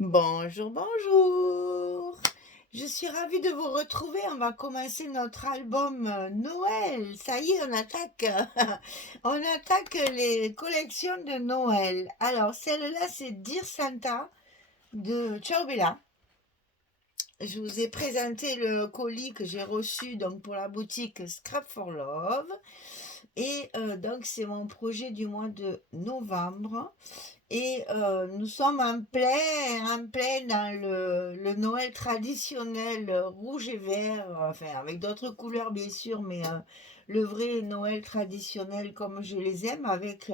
Bonjour, bonjour. Je suis ravie de vous retrouver. On va commencer notre album Noël. Ça y est, on attaque. On attaque les collections de Noël. Alors, celle-là, c'est Dear Santa de Ciao Bella. Je vous ai présenté le colis que j'ai reçu donc pour la boutique Scrap for Love. Et donc, c'est mon projet du mois de novembre. Et nous sommes en plein dans le Noël traditionnel rouge et vert, enfin avec d'autres couleurs bien sûr, mais le vrai Noël traditionnel comme je les aime, avec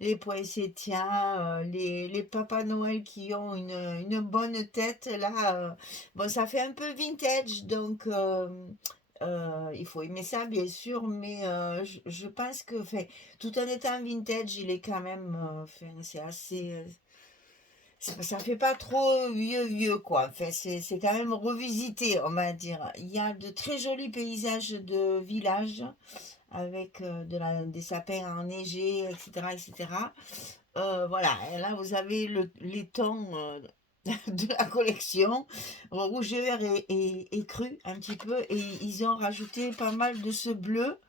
les poinsettias, les papas Noël qui ont une bonne tête là. Bon, ça fait un peu vintage, donc il faut aimer ça bien sûr, mais je pense que, enfin, tout en étant vintage, il est quand même, enfin, c'est assez, ça fait pas trop vieux vieux quoi. Enfin, c'est quand même revisité, on va dire. Il y a de très jolis paysages de village avec des sapins enneigés, etc., etc. Voilà, et là vous avez les tons de la collection, rouge et vert et cru un petit peu, et ils ont rajouté pas mal de ce bleu.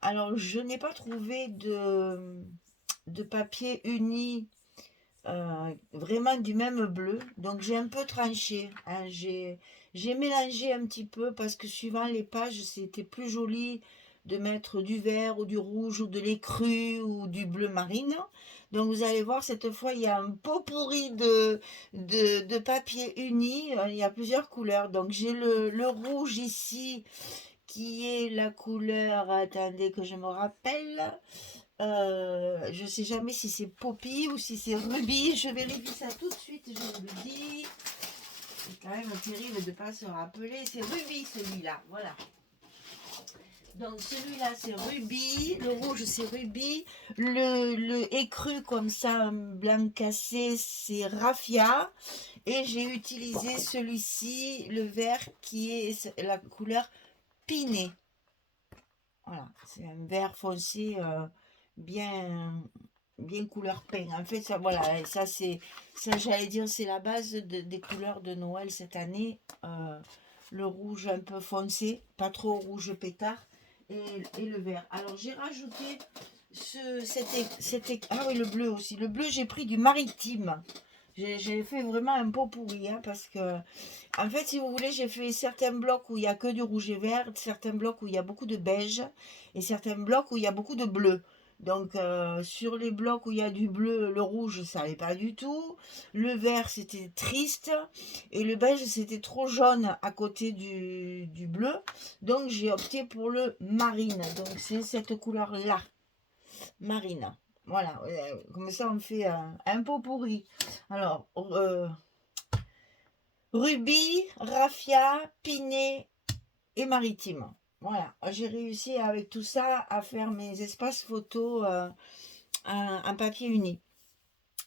Alors, je n'ai pas trouvé de papier uni vraiment du même bleu, donc j'ai un peu tranché, hein. J'ai mélangé un petit peu parce que suivant les pages, c'était plus joli de mettre du vert ou du rouge ou de l'écru ou du bleu marine. Donc vous allez voir, cette fois, il y a un pot pourri de papier uni. Il y a plusieurs couleurs. Donc j'ai le rouge ici qui est la couleur, attendez que je me rappelle, je sais jamais si c'est Poppy ou si c'est Ruby, je vérifie ça tout de suite, je vous le dis. C'est quand même terrible de ne pas se rappeler, c'est Ruby celui-là, voilà. Donc celui-là c'est Ruby, le rouge c'est Ruby, le écru comme ça, blanc cassé, c'est Raffia. Et j'ai utilisé celui-ci, le vert qui est la couleur Pinet. Voilà, c'est un vert foncé bien, bien couleur pain. En fait, ça, voilà, et ça, j'allais dire, c'est la base des couleurs de Noël cette année. Le rouge un peu foncé, pas trop rouge pétard, et le vert. Alors, j'ai rajouté ah oui, le bleu aussi. Le bleu, j'ai pris du maritime. J'ai fait vraiment un pot pourri, hein, parce que en fait, si vous voulez, j'ai fait certains blocs où il y a que du rouge et vert, certains blocs où il y a beaucoup de beige et certains blocs où il y a beaucoup de bleu. Donc, sur les blocs où il y a du bleu, le rouge, ça n'allait pas du tout. Le vert, c'était triste. Et le beige, c'était trop jaune à côté du bleu. Donc, j'ai opté pour le marine. Donc, c'est cette couleur-là, marine. Voilà, comme ça, on fait un pot pourri. Alors, Rubis, Raffia, Pinet et Maritime. Voilà, j'ai réussi avec tout ça à faire mes espaces photos en papier uni.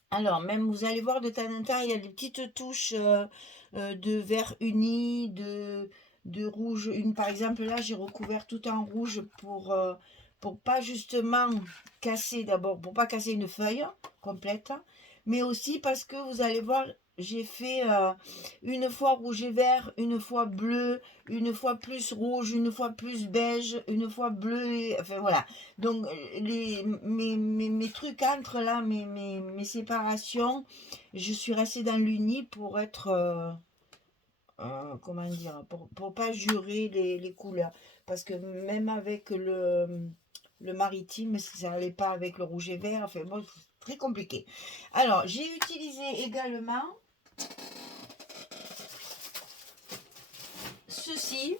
Alors, même vous allez voir de temps en temps, il y a des petites touches de vert uni, de rouge. Par exemple, là, j'ai recouvert tout en rouge pour pas justement casser d'abord, pour pas casser une feuille complète, mais aussi parce que vous allez voir, j'ai fait une fois rouge et vert, une fois bleu, une fois plus rouge, une fois plus beige, une fois bleu, enfin voilà. Donc, mes trucs entre là, mes séparations, je suis restée dans l'uni pour être, comment dire, pour pas jurer les couleurs. Parce que même avec le maritime, ça n'allait pas avec le rouge et vert. Enfin, bon, c'est très compliqué. Alors, j'ai utilisé également ceci,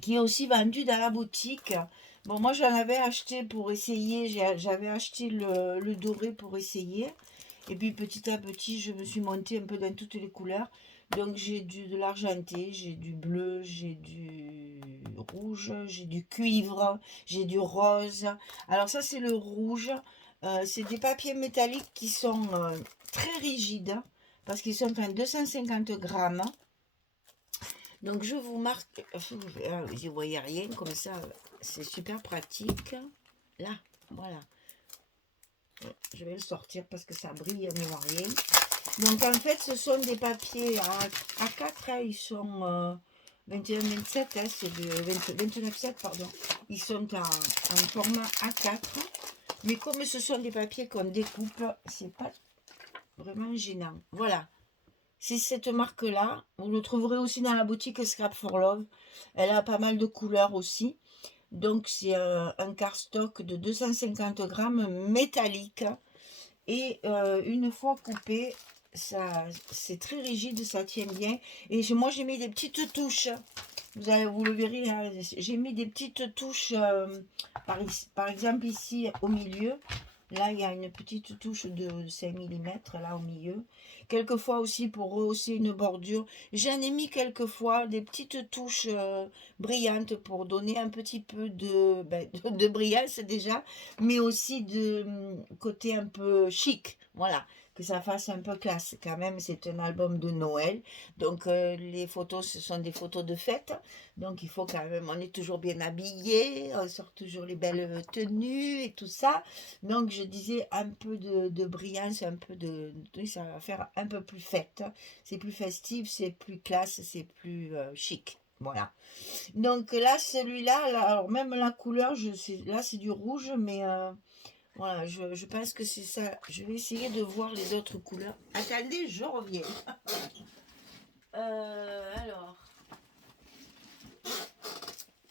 qui est aussi vendu dans la boutique. Bon, moi j'en avais acheté pour essayer, j'avais acheté le doré pour essayer. Et puis petit à petit, je me suis montée un peu dans toutes les couleurs. Donc j'ai de l'argenté, j'ai du bleu, j'ai du rouge, j'ai du cuivre, j'ai du rose. Alors ça c'est le rouge. C'est des papiers métalliques qui sont très rigides parce qu'ils sont en 250 grammes. Donc je vous marque, vous n'y voyez rien comme ça, c'est super pratique. Là, voilà. Je vais le sortir parce que ça brille, on ne voit rien. Donc en fait, ce sont des papiers A4, hein, ils sont 21-27, hein, c'est de 29-7, pardon. Ils sont en format A4. Mais comme ce sont des papiers qu'on découpe, c'est pas vraiment gênant. Voilà. C'est cette marque-là. Vous le trouverez aussi dans la boutique Scrap for Love. Elle a pas mal de couleurs aussi. Donc c'est un cardstock de 250 grammes métallique. Et une fois coupé, ça, c'est très rigide, ça tient bien. Et moi j'ai mis des petites touches. Vous le verrez, hein, j'ai mis des petites touches, par exemple ici au milieu. Là, il y a une petite touche de 5 mm là au milieu. Quelquefois aussi pour rehausser une bordure. J'en ai mis quelquefois des petites touches brillantes pour donner un petit peu de brillance déjà, mais aussi de côté un peu chic. Voilà, que ça fasse un peu classe. Quand même, c'est un album de Noël. Donc, les photos, ce sont des photos de fête. Donc, il faut quand même, on est toujours bien habillé, on sort toujours les belles tenues et tout ça. Donc, je disais un peu de brillance, un peu ça va faire un peu plus fête. C'est plus festif, c'est plus classe, c'est plus chic. Voilà. Donc là, celui-là, alors même la couleur, là c'est du rouge, mais voilà, je pense que c'est ça. Je vais essayer de voir les autres couleurs. Attendez, je reviens. Alors,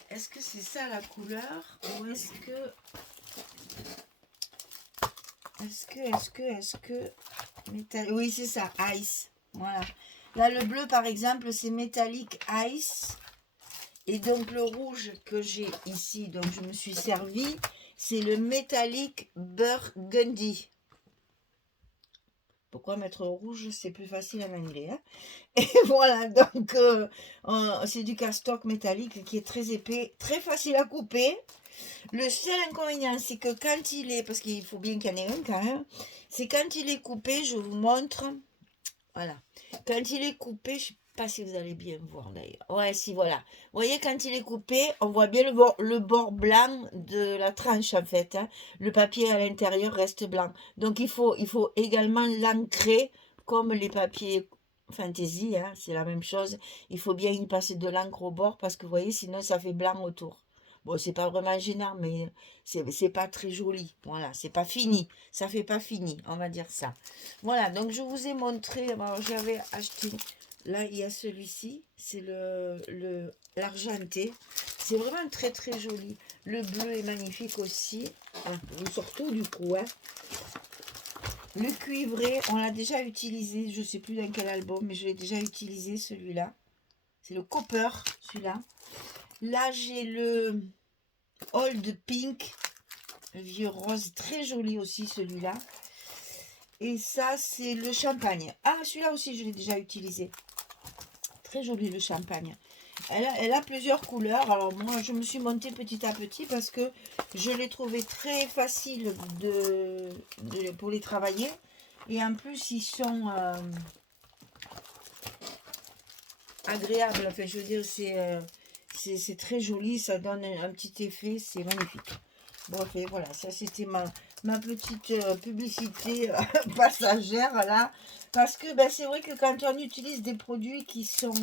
est-ce que c'est ça la couleur ou est-ce que oui, c'est ça, Ice. Voilà. Là, le bleu, par exemple, c'est Metallic Ice. Et donc, le rouge que j'ai ici, donc je me suis servi, c'est le Metallic Burgundy. Pourquoi mettre rouge? C'est plus facile en anglais. Hein. Et voilà, donc, c'est du cardstock métallique qui est très épais, très facile à couper. Le seul inconvénient, c'est que quand il est, parce qu'il faut bien qu'il y en ait un quand même, c'est quand il est coupé, je vous montre, voilà. Quand il est coupé, je ne sais pas si vous allez bien voir d'ailleurs. Ouais, si, voilà. Vous voyez, quand il est coupé, on voit bien le bord blanc de la tranche en fait. Hein. Le papier à l'intérieur reste blanc. Donc il faut également l'ancrer comme les papiers Fantasy, hein, c'est la même chose. Il faut bien y passer de l'encre au bord parce que vous voyez, sinon ça fait blanc autour. Bon, c'est pas vraiment gênant, mais c'est pas très joli. Voilà, c'est pas fini. Ça fait pas fini, on va dire ça. Voilà, donc je vous ai montré. Alors, j'avais acheté. Là, il y a celui-ci. C'est l'argenté. C'est vraiment très très joli. Le bleu est magnifique aussi. Ah, vous surtout du coup, hein. Le cuivré, on l'a déjà utilisé. Je sais plus dans quel album, mais je l'ai déjà utilisé celui-là. C'est le Copper, celui-là. Là, j'ai le Old Pink, le vieux rose, très joli aussi celui-là. Et ça, c'est le champagne. Ah, celui-là aussi, je l'ai déjà utilisé. Très joli le champagne. Elle a plusieurs couleurs. Alors moi, je me suis montée petit à petit parce que je l'ai trouvé très facile pour les travailler. Et en plus, ils sont agréables. Enfin, je veux dire, c'est très joli. Ça donne un petit effet. C'est magnifique. Bref, et voilà. Ça, c'était ma petite publicité passagère, là. Parce que ben, c'est vrai que quand on utilise des produits qui sont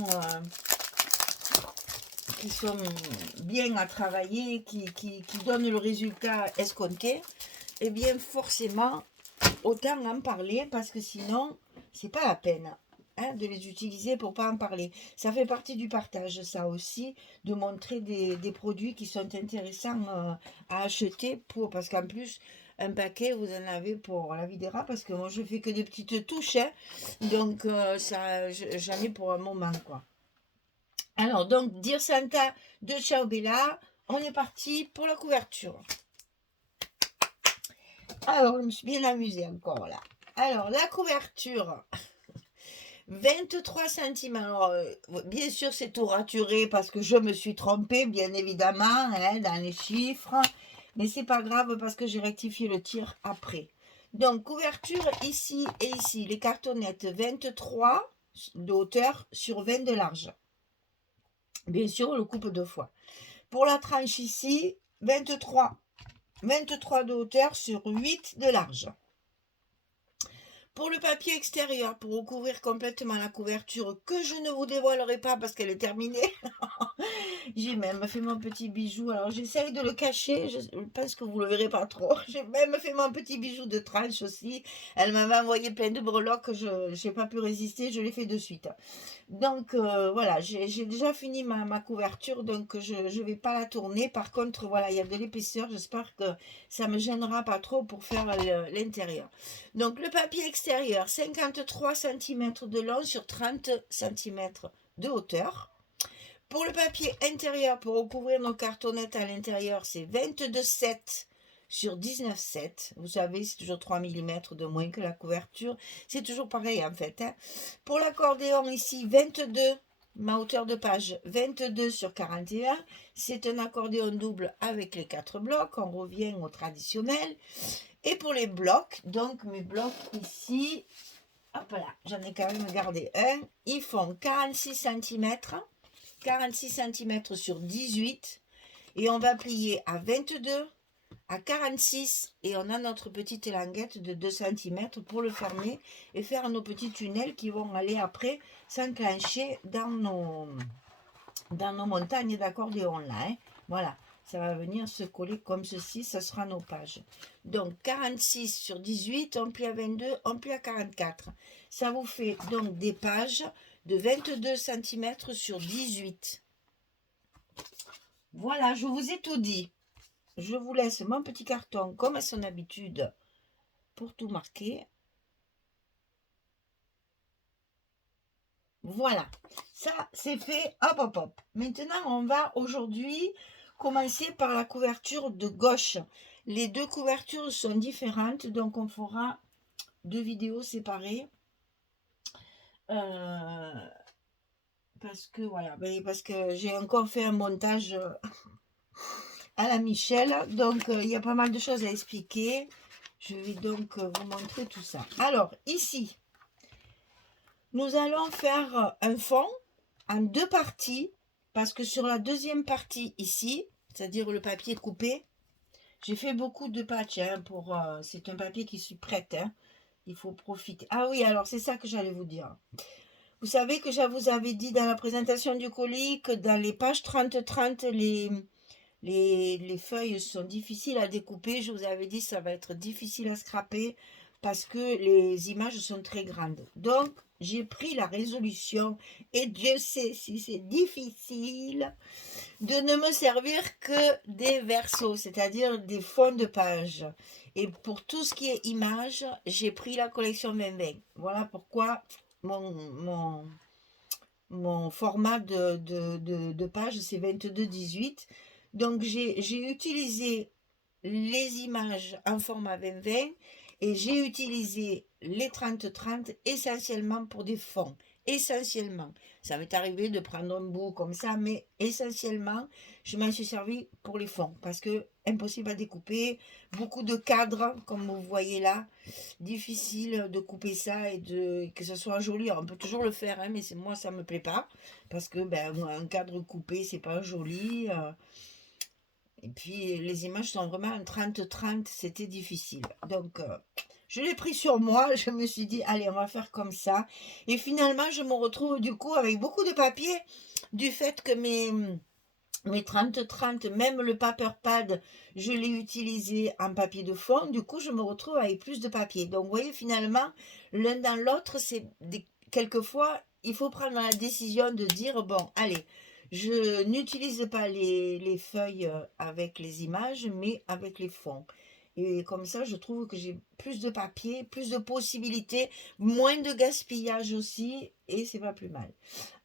bien à travailler, qui donnent le résultat escompté, eh bien forcément, autant en parler parce que sinon, c'est pas la peine hein, de les utiliser pour pas en parler. Ça fait partie du partage, ça aussi, de montrer des produits qui sont intéressants à acheter parce qu'en plus, un paquet, vous en avez pour la vie des rats parce que moi, je fais que des petites touches. Hein, donc, j'en ai pour un moment, quoi. Alors, donc, Dear Santa de Ciao Bella, on est parti pour la couverture. Alors, je me suis bien amusée encore là. Alors, la couverture, 23 centimes. Alors, bien sûr, c'est tout raturé parce que je me suis trompée, bien évidemment, hein, dans les chiffres. Mais c'est pas grave parce que j'ai rectifié le tir après. Donc, couverture ici et ici. Les cartonnettes, 23 de hauteur sur 20 de large. Bien sûr, on le coupe 2 fois. Pour la tranche ici, 23 de hauteur sur 8 de large. Pour le papier extérieur, pour recouvrir complètement la couverture, que je ne vous dévoilerai pas parce qu'elle est terminée, j'ai même fait mon petit bijou. Alors j'essaye de le cacher, je pense que vous ne le verrez pas trop. J'ai même fait mon petit bijou de tranche aussi. Elle m'avait envoyé plein de breloques, je n'ai pas pu résister, je l'ai fait de suite. Donc voilà, j'ai déjà fini ma couverture, donc je ne vais pas la tourner. Par contre, voilà, il y a de l'épaisseur, j'espère que ça ne me gênera pas trop pour faire l'intérieur. Donc le papier extérieur, 53 cm de long sur 30 cm de hauteur. Pour le papier intérieur, pour recouvrir nos cartonnettes à l'intérieur, c'est 22,7 sur 19,7. Vous savez, c'est toujours 3 mm de moins que la couverture. C'est toujours pareil en fait. Hein. Pour l'accordéon ici, 22, ma hauteur de page, 22 sur 41. C'est un accordéon double avec les 4 blocs. On revient au traditionnel. Et pour les blocs, donc mes blocs ici, hop là, j'en ai quand même gardé un. Ils font 46 cm. 46 cm sur 18 et on va plier à 22, à 46 et on a notre petite languette de 2 cm pour le fermer et faire nos petits tunnels qui vont aller après s'enclencher dans nos montagnes d'accordéon là. Hein. Voilà, ça va venir se coller comme ceci, ça sera nos pages. Donc 46 sur 18, on plie à 22, on plie à 44. Ça vous fait donc des pages de 22 cm sur 18. Voilà, je vous ai tout dit. Je vous laisse mon petit carton comme à son habitude pour tout marquer. Voilà, ça c'est fait. Hop, hop, hop. Maintenant, on va aujourd'hui commencer par la couverture de gauche. Les deux couvertures sont différentes, donc on fera 2 vidéos séparées. Parce que voilà, parce que j'ai encore fait un montage à la Michel, donc il y a pas mal de choses à expliquer. Je vais donc vous montrer tout ça. Alors ici, nous allons faire un fond en 2 parties, parce que sur la deuxième partie ici, c'est-à-dire le papier coupé, j'ai fait beaucoup de patch hein, pour c'est un papier qui se prête, hein, il faut profiter. Ah oui, alors c'est ça que j'allais vous dire. Vous savez que je vous avais dit dans la présentation du colis que dans les pages 30-30, les feuilles sont difficiles à découper. Je vous avais dit que ça va être difficile à scraper parce que les images sont très grandes. Donc, j'ai pris la résolution, et Dieu sait si c'est difficile, de ne me servir que des versos, c'est-à-dire des fonds de page. Et pour tout ce qui est images, j'ai pris la collection 2020. Voilà pourquoi mon format de page, c'est 22-18. Donc, j'ai utilisé les images en format 20-20 et j'ai utilisé les 30-30 essentiellement pour des fonds. Essentiellement. Ça m'est arrivé de prendre un bout comme ça, mais essentiellement, je m'en suis servi pour les fonds parce que impossible à découper. Beaucoup de cadres, comme vous voyez là. Difficile de couper ça et que ce soit joli. Alors, on peut toujours le faire, hein, mais moi, ça me plaît pas parce que un cadre coupé, c'est pas joli. Et puis, les images sont vraiment en 30-30, c'était difficile. Donc, je l'ai pris sur moi, je me suis dit, allez, on va faire comme ça. Et finalement, je me retrouve du coup avec beaucoup de papier, du fait que mes 30-30, même le paper pad, je l'ai utilisé en papier de fond. Du coup, je me retrouve avec plus de papier. Donc, vous voyez, finalement, l'un dans l'autre, quelquefois, il faut prendre la décision de dire, bon, allez, je n'utilise pas les feuilles avec les images, mais avec les fonds. Et comme ça, je trouve que j'ai plus de papier, plus de possibilités, moins de gaspillage aussi, et c'est pas plus mal.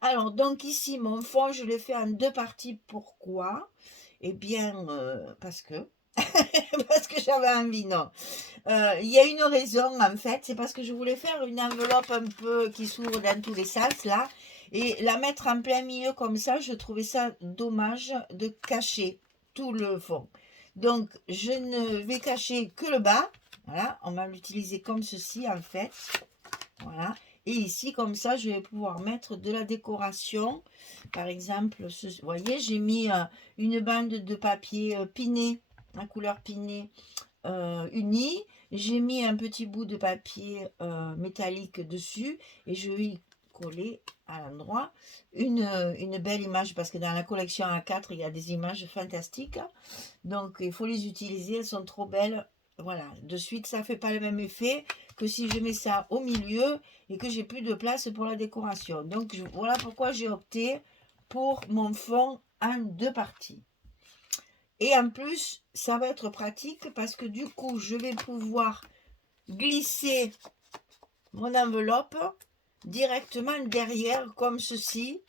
Alors, donc ici, mon fond, je l'ai fait en 2 parties. Pourquoi? Eh bien, parce que... parce que j'avais envie, non. Il y a une raison, en fait, c'est parce que je voulais faire une enveloppe un peu qui s'ouvre dans tous les sens, là, et la mettre en plein milieu comme ça, je trouvais ça dommage de cacher tout le fond. Donc, je ne vais cacher que le bas. Voilà, on va l'utiliser comme ceci, en fait. Voilà. Et ici, comme ça, je vais pouvoir mettre de la décoration. Par exemple, vous voyez, j'ai mis une bande de papier piné, la couleur piné unie. j'ai mis un petit bout de papier métallique dessus et je vais y coller à l'endroit une belle image parce que dans la collection A4 il y a des images fantastiques, donc il faut les utiliser, elles sont trop belles. Voilà, de suite ça fait pas le même effet que si je mets ça au milieu et que j'ai plus de place pour la décoration. Donc voilà pourquoi j'ai opté pour mon fond en 2 parties. Et en plus, ça va être pratique parce que du coup, je vais pouvoir glisser mon enveloppe directement derrière comme ceci.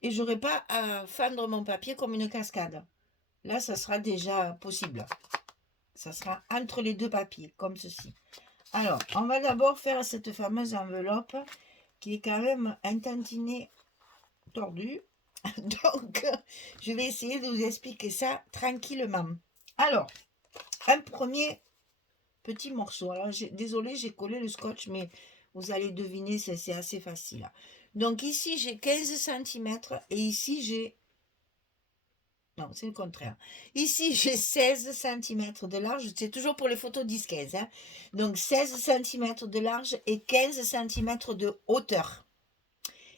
Et je n'aurai pas à fendre mon papier comme une cascade. Là, ça sera déjà possible. Ça sera entre les 2 papiers, comme ceci. Alors, on va d'abord faire cette fameuse enveloppe qui est quand même un tantinet tordue. Donc, je vais essayer de vous expliquer ça tranquillement. Alors, un premier petit morceau. Alors, désolé, j'ai collé le scotch, mais vous allez deviner, c'est assez facile. Donc, ici, j'ai 15 cm et ici, j'ai... Non, c'est le contraire. Ici, j'ai 16 cm de large. C'est toujours pour les photos 10-15. Hein. Donc, 16 cm de large et 15 cm de hauteur.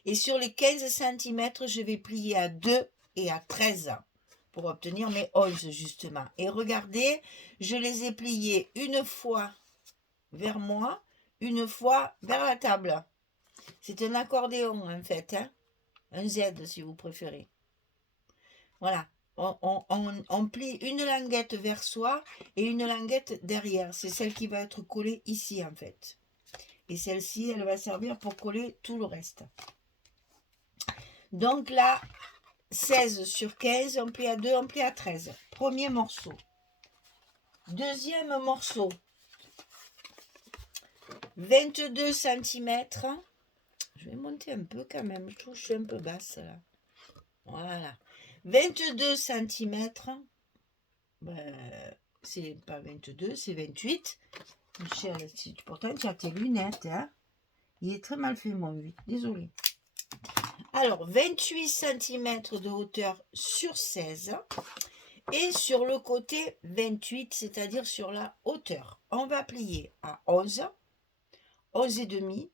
Et sur les 15 cm, je vais plier à 2 et à 13 pour obtenir mes 11 justement. Et regardez, je les ai pliés une fois vers moi, une fois vers la table. C'est un accordéon en fait, hein? Un Z si vous préférez. Voilà, on plie une languette vers soi et une languette derrière. C'est celle qui va être collée ici en fait. Et celle-ci, elle va servir pour coller tout le reste. Donc là, 16 sur 15, on plie à 2, on plie à 13. Premier morceau. Deuxième morceau. 22 cm. Je vais monter un peu quand même. Je trouve que je suis un peu basse là. Voilà. 22 cm. Ben, c'est pas 22, c'est 28. Michel, pourtant tu as tes lunettes. Hein? Il est très mal fait mon 8. Désolé. Alors, 28 cm de hauteur sur 16 et sur le côté 28, c'est-à-dire sur la hauteur. On va plier à 11, 11 et demi,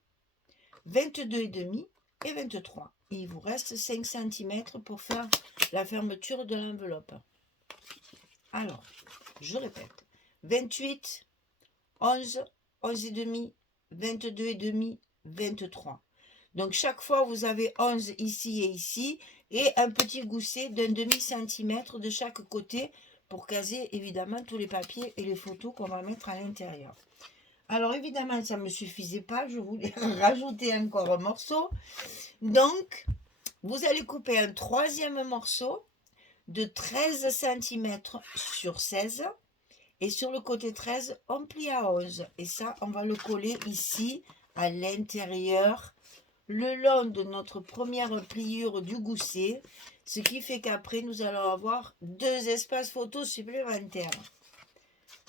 22 et demi et 23. Et il vous reste 5 cm pour faire la fermeture de l'enveloppe. Alors, je répète, 28, 11, 11 et demi, 22 et demi, 23. Donc, chaque fois, vous avez 11 ici et ici, et un petit gousset d'un demi-centimètre de chaque côté pour caser, évidemment, tous les papiers et les photos qu'on va mettre à l'intérieur. Alors, évidemment, ça ne me suffisait pas. Je voulais rajouter encore un morceau. Donc, vous allez couper un troisième morceau de 13 cm sur 16. Et sur le côté 13, on plie à 11. Et ça, on va le coller ici, à l'intérieur, le long de notre première pliure du gousset, ce qui fait qu'après nous allons avoir 2 espaces photos supplémentaires.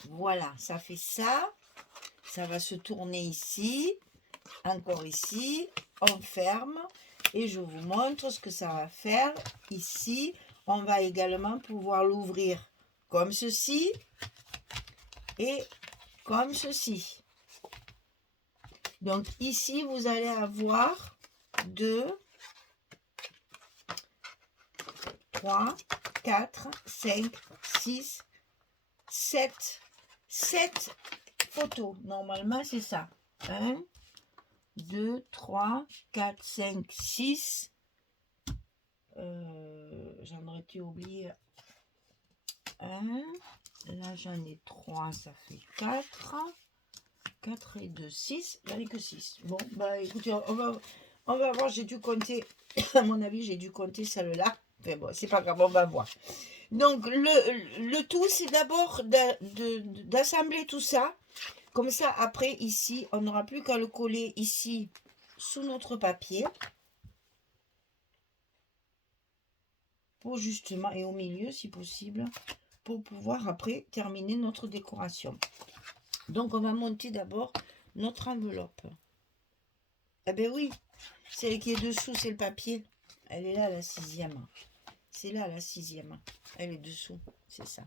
Voilà, ça fait ça. Ça va se tourner ici, encore ici, on ferme et je vous montre ce que ça va faire. Ici, on va également pouvoir l'ouvrir comme ceci et comme ceci. Donc ici, vous allez avoir 2, 3, 4, 5, 6, 7 photos. Normalement, c'est ça. 1, 2, 3, 4, 5, 6. J'en aurais-tu oublié 1. Là, j'en ai 3, ça fait 4. 4 et 2, 6. J'en ai que 6. Bon, bah écoutez, on va voir. J'ai dû compter. À mon avis, j'ai dû compter celle-là. Enfin bon, c'est pas grave, on va voir. Donc, le tout, c'est d'abord d'assembler tout ça. Comme ça, après, ici, on n'aura plus qu'à le coller ici, sous notre papier. Pour justement, et au milieu, si possible, pour pouvoir après terminer notre décoration. Donc, on va monter d'abord notre enveloppe. Eh bien oui, celle qui est dessous, c'est le papier. Elle est là, la 6e. C'est là la 6e. Elle est dessous, c'est ça.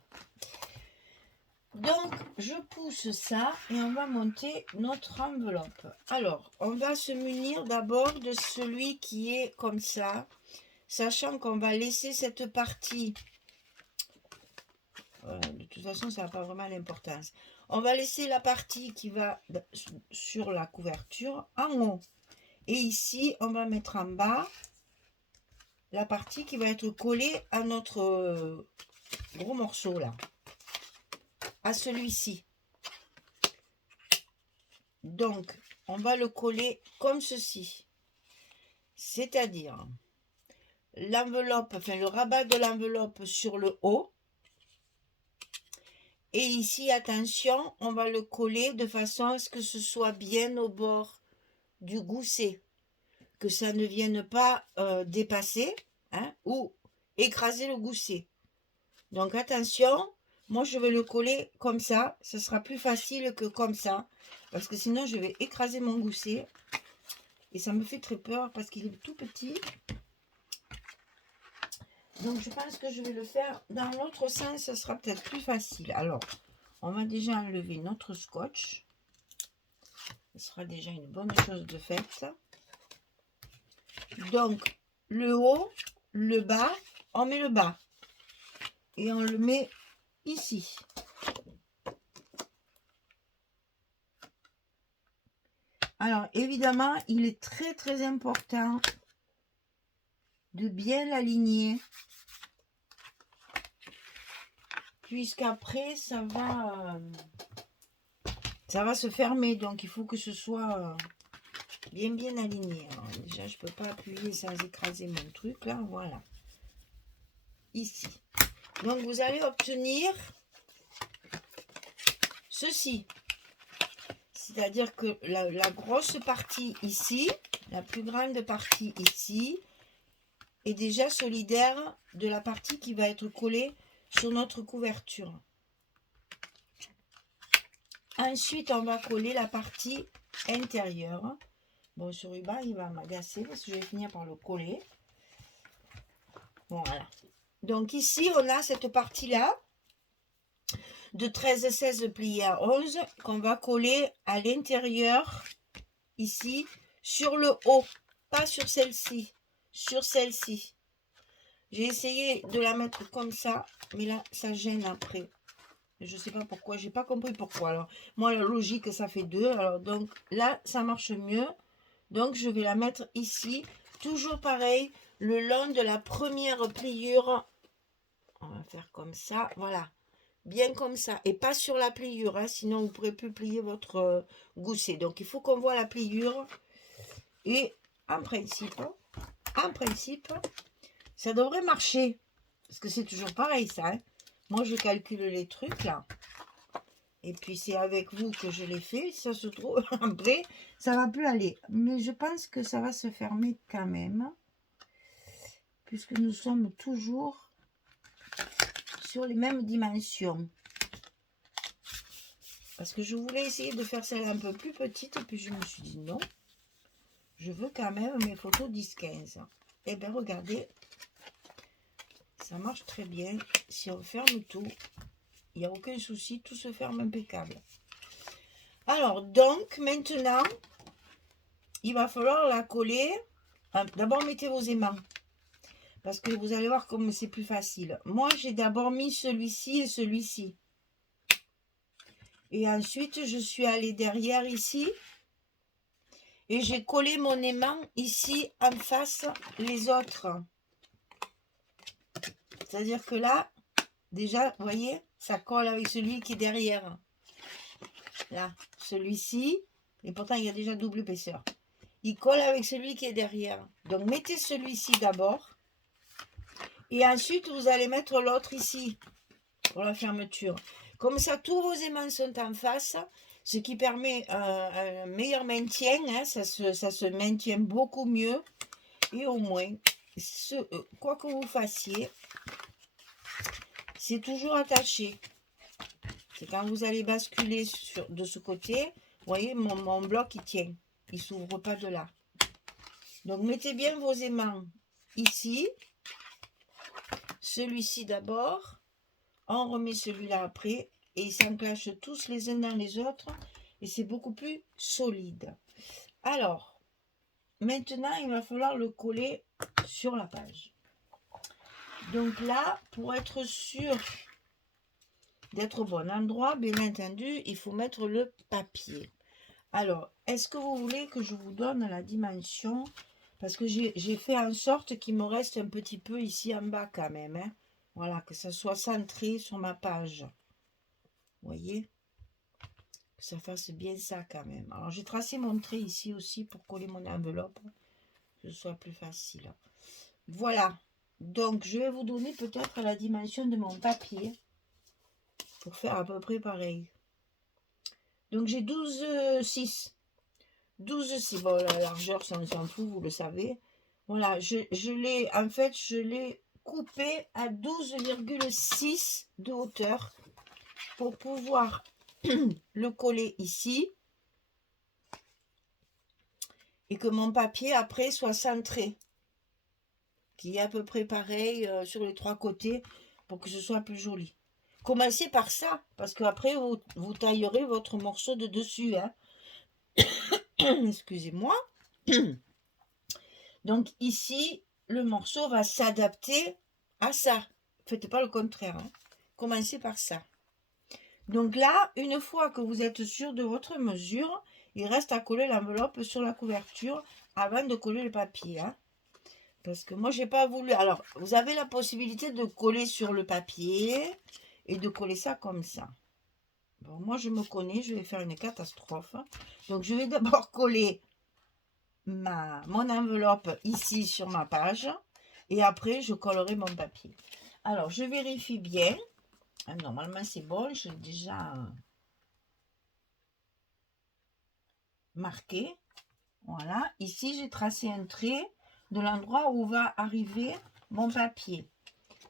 Donc, je pousse ça et on va monter notre enveloppe. Alors, on va se munir d'abord de celui qui est comme ça, sachant qu'on va laisser cette partie. De toute façon, ça n'a pas vraiment d'importance. On va laisser la partie qui va sur la couverture en haut. Et ici, on va mettre en bas la partie qui va être collée à notre gros morceau là. À celui-ci. Donc, on va le coller comme ceci. C'est-à-dire, l'enveloppe, enfin le rabat de l'enveloppe sur le haut. Et ici, attention, on va le coller de façon à ce que ce soit bien au bord du gousset. Que ça ne vienne pas dépasser hein, ou écraser le gousset. Donc attention, moi je vais le coller comme ça. Ce sera plus facile que comme ça. Parce que sinon je vais écraser mon gousset. Et ça me fait très peur parce qu'il est tout petit. Donc je pense que je vais le faire dans l'autre sens. Ce sera peut-être plus facile. Alors, on va déjà enlever notre scotch. Ce sera déjà une bonne chose de faite. Donc, le haut, le bas, on met le bas. Et on le met ici. Alors, évidemment, il est très très important de bien l'aligner. Puisqu'après, ça va se fermer. Donc, il faut que ce soit bien aligné. Alors, déjà, je ne peux pas appuyer sans écraser mon truc. Là, voilà. Ici. Donc, vous allez obtenir ceci. C'est-à-dire que la grosse partie ici, la plus grande partie ici, est déjà solidaire de la partie qui va être collée sur notre couverture. Ensuite, on va coller la partie intérieure. Bon, ce ruban, il va m'agacer parce que je vais finir par le coller. Voilà. Donc ici, on a cette partie-là de 13-16 pliés à 11 qu'on va coller à l'intérieur, ici, sur le haut, pas sur celle-ci, sur celle-ci. J'ai essayé de la mettre comme ça, mais là, ça gêne après. Je ne sais pas pourquoi, j'ai pas compris pourquoi. Alors, moi, la logique, ça fait 2. Alors, donc, là, ça marche mieux. Donc, je vais la mettre ici. Toujours pareil, le long de la première pliure. On va faire comme ça, voilà. Bien comme ça. Et pas sur la pliure, hein, sinon vous ne pourrez plus plier votre gousset. Donc, il faut qu'on voit la pliure. Et en principe, ça devrait marcher. Parce que c'est toujours pareil, ça. Hein. Moi, je calcule les trucs, là. Et puis, c'est avec vous que je l'ai fait. Ça se trouve, après, ça va plus aller. Mais je pense que ça va se fermer quand même. Puisque nous sommes toujours sur les mêmes dimensions. Parce que je voulais essayer de faire celle un peu plus petite. Et puis, je me suis dit non. Je veux quand même mes photos 10-15. Et bien, regardez. Ça marche très bien. Si on ferme tout, il n'y a aucun souci. Tout se ferme impeccable. Alors, donc, maintenant, il va falloir la coller. D'abord, mettez vos aimants. Parce que vous allez voir comme c'est plus facile. Moi, j'ai d'abord mis celui-ci et celui-ci. Et ensuite, je suis allée derrière ici. Et j'ai collé mon aimant ici en face les autres. C'est-à-dire que là, déjà, vous voyez, ça colle avec celui qui est derrière. Là, celui-ci. Et pourtant, il y a déjà double épaisseur. Il colle avec celui qui est derrière. Donc, mettez celui-ci d'abord. Et ensuite, vous allez mettre l'autre ici pour la fermeture. Comme ça, tous vos aimants sont en face, ce qui permet un meilleur maintien. Hein, ça se maintient beaucoup mieux. Et au moins, quoi que vous fassiez, c'est toujours attaché. C'est quand vous allez basculer de ce côté, vous voyez, mon bloc, il tient. Il ne s'ouvre pas de là. Donc, mettez bien vos aimants ici. celui-ci d'abord, on remet celui-là après, et ils s'enclenchent tous les uns dans les autres, et c'est beaucoup plus solide. Alors, maintenant, il va falloir le coller sur la page. Donc là, pour être sûr d'être au bon endroit, bien entendu, il faut mettre le papier. Alors, est-ce que vous voulez que je vous donne la dimension? Parce que j'ai fait en sorte qu'il me reste un petit peu ici en bas quand même. Hein. Voilà, que ça soit centré sur ma page. Vous voyez? Que ça fasse bien ça quand même. Alors, j'ai tracé mon trait ici aussi pour coller mon enveloppe. Que ce soit plus facile. Voilà. Donc, je vais vous donner peut-être la dimension de mon papier. Pour faire à peu près pareil. Donc, j'ai 12,6. 12,6. Bon, la largeur, ça on s'en fout, vous le savez. Voilà, je l'ai coupé à 12,6 de hauteur pour pouvoir le coller ici et que mon papier après soit centré, qui est à peu près pareil sur les trois côtés pour que ce soit plus joli. Commencez par ça, parce qu'après vous taillerez votre morceau de dessus. Hein. Excusez-moi. Donc ici, le morceau va s'adapter à ça. Faites pas le contraire. Hein. Commencez par ça. Donc là, une fois que vous êtes sûr de votre mesure, il reste à coller l'enveloppe sur la couverture avant de coller le papier. Hein. Parce que moi, j'ai pas voulu... Alors, vous avez la possibilité de coller sur le papier et de coller ça comme ça. Bon, moi, je me connais, je vais faire une catastrophe. Donc, je vais d'abord coller mon enveloppe ici sur ma page et après je collerai mon papier. Alors je vérifie bien. Normalement c'est bon, j'ai déjà marqué. Voilà, ici j'ai tracé un trait de l'endroit où va arriver mon papier.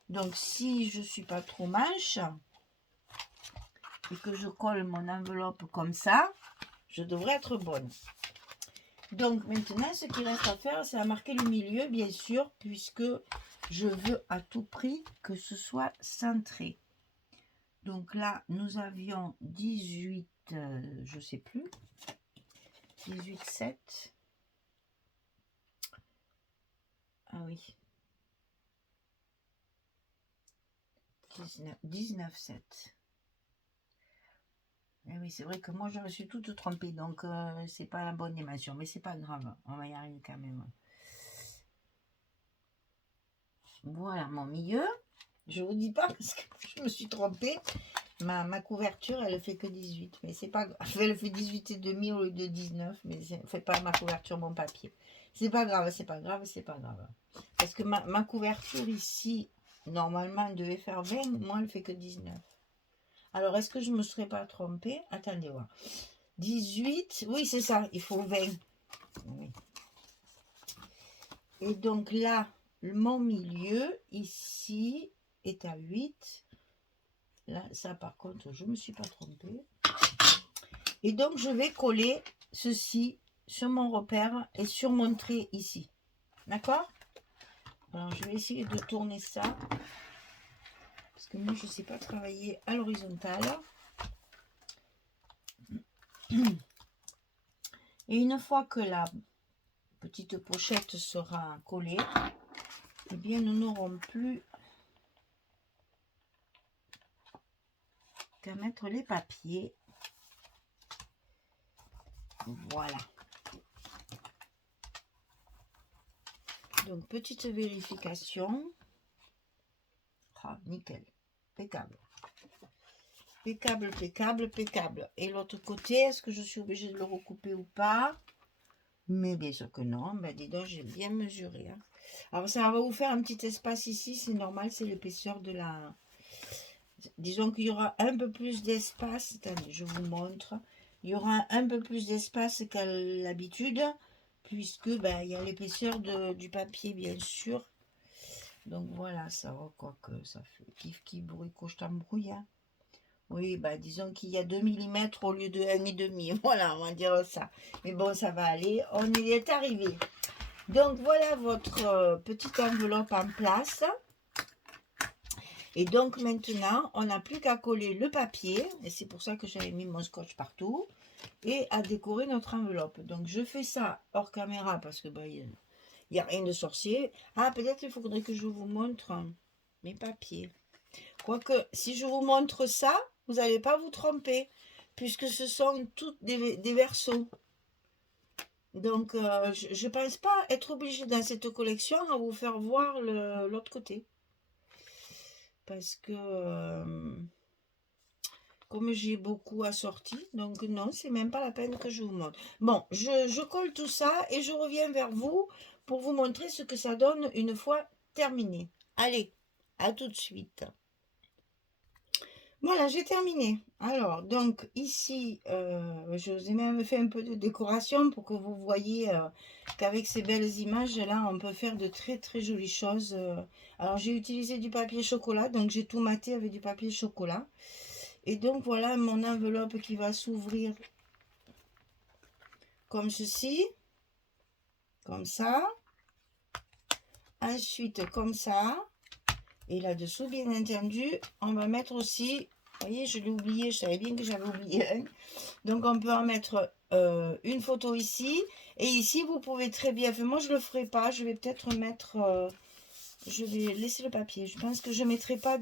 Donc si je suis pas trop manche et que je colle mon enveloppe comme ça, je devrais être bonne. Donc maintenant, ce qu'il reste à faire, c'est à marquer le milieu, bien sûr, puisque je veux à tout prix que ce soit centré. Donc là, nous avions 18, je sais plus, 18,7. Ah oui. 19,7. Et oui, c'est vrai que moi, je me suis toute trompée, donc c'est pas la bonne dimension, mais c'est pas grave, on va y arriver quand même. Voilà mon milieu. Je vous dis pas parce que je me suis trompée. Ma couverture, elle fait que 18, mais c'est pas grave. Elle fait 18,5 au lieu de 19, mais c'est fait pas ma couverture, mon papier. C'est pas grave, c'est pas grave, c'est pas grave. Parce que ma couverture ici, normalement, elle devait faire 20, moi, elle fait que 19. Alors, est-ce que je me serais pas trompée? Attendez voir. 18, oui, c'est ça, il faut 20. Oui. Et donc là, mon milieu, ici, est à 8. Là, ça, par contre, je ne me suis pas trompée. Et donc, je vais coller ceci sur mon repère et sur mon trait ici. D'accord? Alors, je vais essayer de tourner ça. Parce que moi, je ne sais pas travailler à l'horizontale. Et une fois que la petite pochette sera collée, eh bien, nous n'aurons plus qu'à mettre les papiers. Voilà. Donc, petite vérification. Ah, nickel. Impeccable. Impeccable, impeccable, impeccable. Et l'autre côté, est-ce que je suis obligée de le recouper ou pas? Mais bien sûr que non. Ben, dis donc, j'ai bien mesuré. Hein. Alors, ça va vous faire un petit espace ici. C'est normal, c'est l'épaisseur de la... Disons qu'il y aura un peu plus d'espace. Attendez, je vous montre. Il y aura un peu plus d'espace qu'à l'habitude, puisque ben, il y a l'épaisseur du papier, bien sûr. Donc voilà, ça va, quoi que ça fait kiff qui bruit, coche t'embrouille. Hein. Oui, bah disons qu'il y a 2 mm au lieu de 1,5. Voilà, on va dire ça. Mais bon, ça va aller. On y est arrivé. Donc voilà votre petite enveloppe en place. Et donc maintenant, on n'a plus qu'à coller le papier, et c'est pour ça que j'avais mis mon scotch partout, et à décorer notre enveloppe. Donc je fais ça hors caméra parce que il n'y a rien de sorcier. Ah, peut-être il faudrait que je vous montre mes papiers. Quoique, si je vous montre ça, vous n'allez pas vous tromper, puisque ce sont toutes des versos. Donc, je ne pense pas être obligée dans cette collection à vous faire voir l'autre côté. Parce que, comme j'ai beaucoup assorti, donc non, c'est même pas la peine que je vous montre. Bon, je colle tout ça et je reviens vers vous pour vous montrer ce que ça donne une fois terminé. Allez, à tout de suite. Voilà, j'ai terminé. Alors, donc ici, je vous ai même fait un peu de décoration pour que vous voyez qu'avec ces belles images-là, on peut faire de très très jolies choses. Alors, j'ai utilisé du papier chocolat, donc j'ai tout maté avec du papier chocolat. Et donc, voilà mon enveloppe qui va s'ouvrir comme ceci, comme ça. Ensuite, comme ça. Et là-dessous, bien entendu, on va mettre aussi, vous voyez, je l'ai oublié, je savais bien que j'avais oublié un. Donc, on peut en mettre une photo ici. Et ici, vous pouvez très bien, enfin, moi, je ne le ferai pas. Je vais peut-être mettre, je vais laisser le papier. Je pense que je ne mettrai pas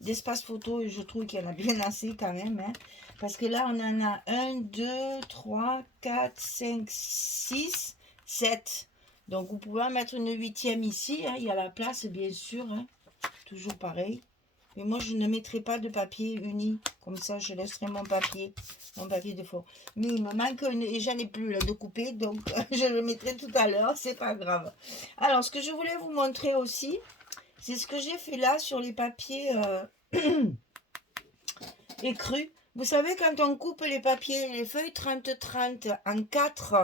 d'espace photo. Et je trouve qu'il y en a bien assez quand même. Hein, parce que là, on en a 1, 2, 3, 4, 5, 6, 7. Donc, vous pouvez en mettre une huitième ici. Hein, il y a la place, bien sûr. Hein, toujours pareil. Mais moi, je ne mettrai pas de papier uni. Comme ça, je laisserai mon papier de fond. Mais il me manque une, et j'en ai plus là de couper. Donc, je le mettrai tout à l'heure. C'est pas grave. Alors, ce que je voulais vous montrer aussi, c'est ce que j'ai fait là sur les papiers écrus. Vous savez, quand on coupe les papiers, les feuilles 30-30 en 4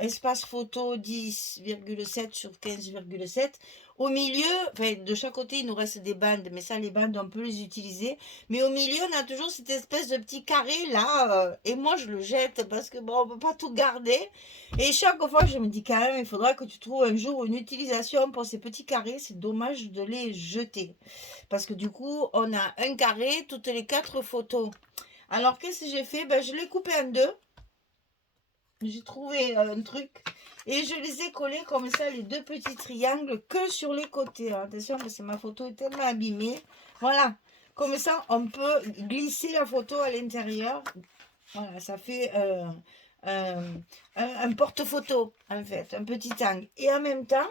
espace photo 10,7 sur 15,7. Au milieu, enfin, de chaque côté, il nous reste des bandes, mais ça, les bandes, on peut les utiliser. Mais au milieu, on a toujours cette espèce de petit carré là, et moi, je le jette parce que bon, on peut pas tout garder. Et chaque fois, je me dis quand même, il faudra que tu trouves un jour une utilisation pour ces petits carrés. C'est dommage de les jeter parce que du coup, on a un carré toutes les 4 photos. Alors, qu'est-ce que j'ai fait? Je l'ai coupé en deux. J'ai trouvé un truc et je les ai collés comme ça, les deux petits triangles, que sur les côtés. Attention parce que ma photo est tellement abîmée. Voilà, comme ça on peut glisser la photo à l'intérieur. Voilà, ça fait un porte-photo en fait, un petit angle. Et en même temps,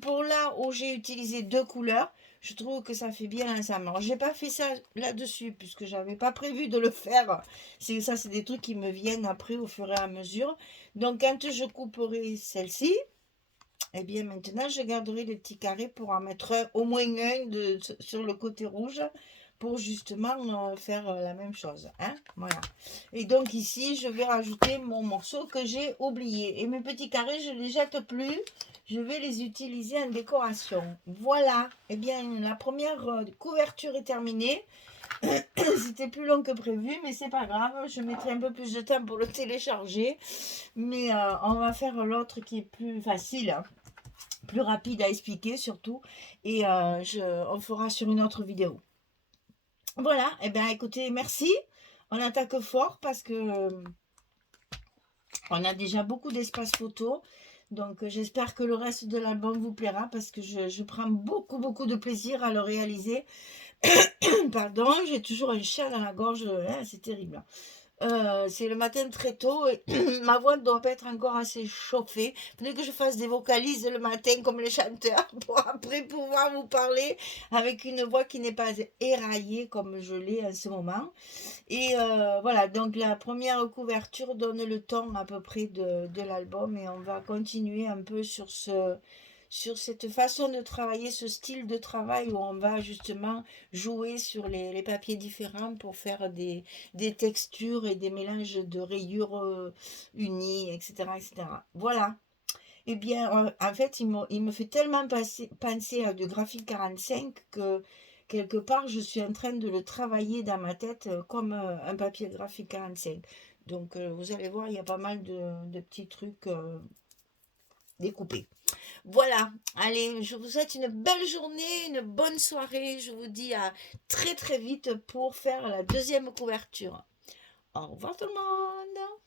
pour là où j'ai utilisé deux couleurs, je trouve que ça fait bien ensemble. Alors, j'ai pas fait ça là-dessus, puisque j'avais pas prévu de le faire. Ça, c'est des trucs qui me viennent après au fur et à mesure. Donc, quand je couperai celle-ci, eh bien, maintenant, je garderai les petits carrés pour en mettre au moins un sur le côté rouge, pour justement faire la même chose. Hein, voilà. Et donc, ici, je vais rajouter mon morceau que j'ai oublié. Et mes petits carrés, je ne les jette plus. Je vais les utiliser en décoration. Voilà. Eh bien, la première couverture est terminée. C'était plus long que prévu, mais c'est pas grave. Je mettrai un peu plus de temps pour le télécharger. Mais on va faire l'autre qui est plus facile, hein, plus rapide à expliquer surtout. Et on fera sur une autre vidéo. Voilà. Eh bien, écoutez, merci. On attaque fort parce que on a déjà beaucoup d'espace photo. Donc, j'espère que le reste de l'album vous plaira parce que je prends beaucoup de plaisir à le réaliser. Pardon, j'ai toujours un chat dans la gorge, hein, c'est terrible. C'est le matin très tôt et ma voix ne doit pas être encore assez chauffée. Il faudrait que je fasse des vocalises le matin comme les chanteurs pour après pouvoir vous parler avec une voix qui n'est pas éraillée comme je l'ai en ce moment. Et voilà, donc la première couverture donne le ton à peu près de l'album et on va continuer un peu sur cette façon de travailler, ce style de travail où on va justement jouer sur les papiers différents pour faire des textures et des mélanges de rayures unies, etc., etc. Voilà. Eh bien, en fait, il me fait tellement penser à du graphique 45 que quelque part, je suis en train de le travailler dans ma tête comme un papier graphique 45. Donc, vous allez voir, il y a pas mal de petits trucs découpé. Voilà, allez, je vous souhaite une belle journée, une bonne soirée. Je vous dis à très très vite pour faire la deuxième couverture. Au revoir tout le monde.